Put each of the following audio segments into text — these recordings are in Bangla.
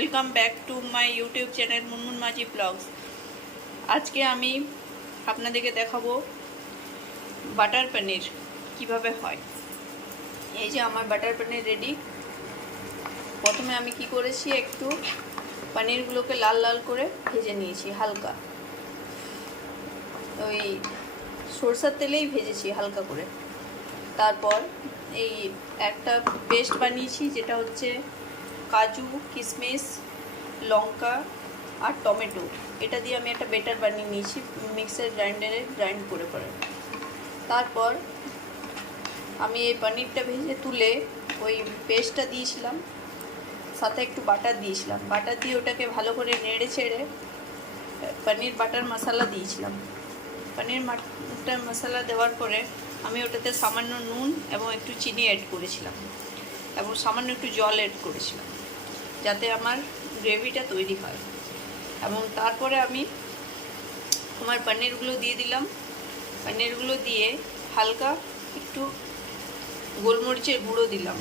Welcome back to my YouTube channel Munmun Majhi vlogs আজকে আমি আপনাদেরকে দেখাবো বাটার পনির কীভাবে হয়। এই যে আমার বাটার পনির রেডি প্রথমে আমি কি করেছি, একটু পনিরগুলোকে লাল লাল করে ভেজে নিয়েছি, হালকা। ওই সরষার তেলেই ভেজেছি, হালকা করে। তারপর এই একটা পেস্ট বানিয়েছি, যেটা হচ্ছে কাজু কিশমিশ লঙ্কা আর টমেটো। এটা দিয়ে আমি একটা বেটার বানিয়ে নিয়েছি মিক্সার গ্রাইন্ডারে গ্রাইন্ড করে পরে তারপর আমি এই পনিরটা ভেজে তুলে ওই পেস্টটা দিয়েছিলাম। সাথে একটু বাটার দিয়েছিলাম। বাটার দিয়ে ওটাকে ভালো করে নেড়ে ছেড়ে, পনির বাটার মশলা দিয়েছিলাম। পনির বাটার মশলা দেওয়ার পরে আমি ওটাতে সামান্য নুন এবং একটু চিনি অ্যাড করেছিলাম। এবং সামান্য একটু জল অ্যাড করেছিলাম। যাতে আমার গ্রেভিটা তৈরি হয়। এবং তারপরে আমি আমার পনিরগুলো দিয়ে দিলাম। পনিরগুলো দিয়ে হালকা একটু গোলমরিচের গুঁড়ো দিলাম।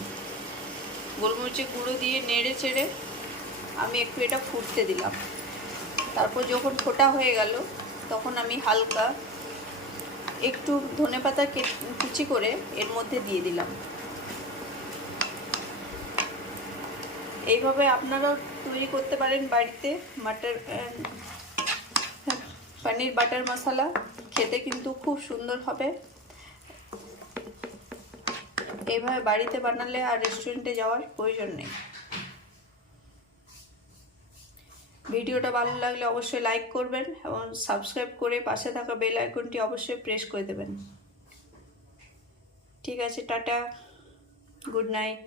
গোলমরিচের গুঁড়ো দিয়ে নেড়ে চেড়ে আমি একটু এটা ফুটতে দিলাম। তারপর যখন ফোটা হয়ে গেল, তখন আমি হালকা একটু ধনে পাতা কুচি করে এর মধ্যে দিয়ে দিলাম। এইভাবে আপনারাও তৈরি করতে পারেন বাড়িতে মাটার পনির, বাটার মশলা। খেতে কিন্তু খুব সুন্দর হবে। এইভাবে বাড়িতে বানালে আর রেস্টুরেন্টে যাওয়ার প্রয়োজন নেই। ভিডিওটা ভালো লাগলে অবশ্যই লাইক করবেন এবং সাবস্ক্রাইব করে পাশে থাকা বেল আইকনটি অবশ্যই প্রেস করে দেবেন। ঠিক আছে, টাটা। Good night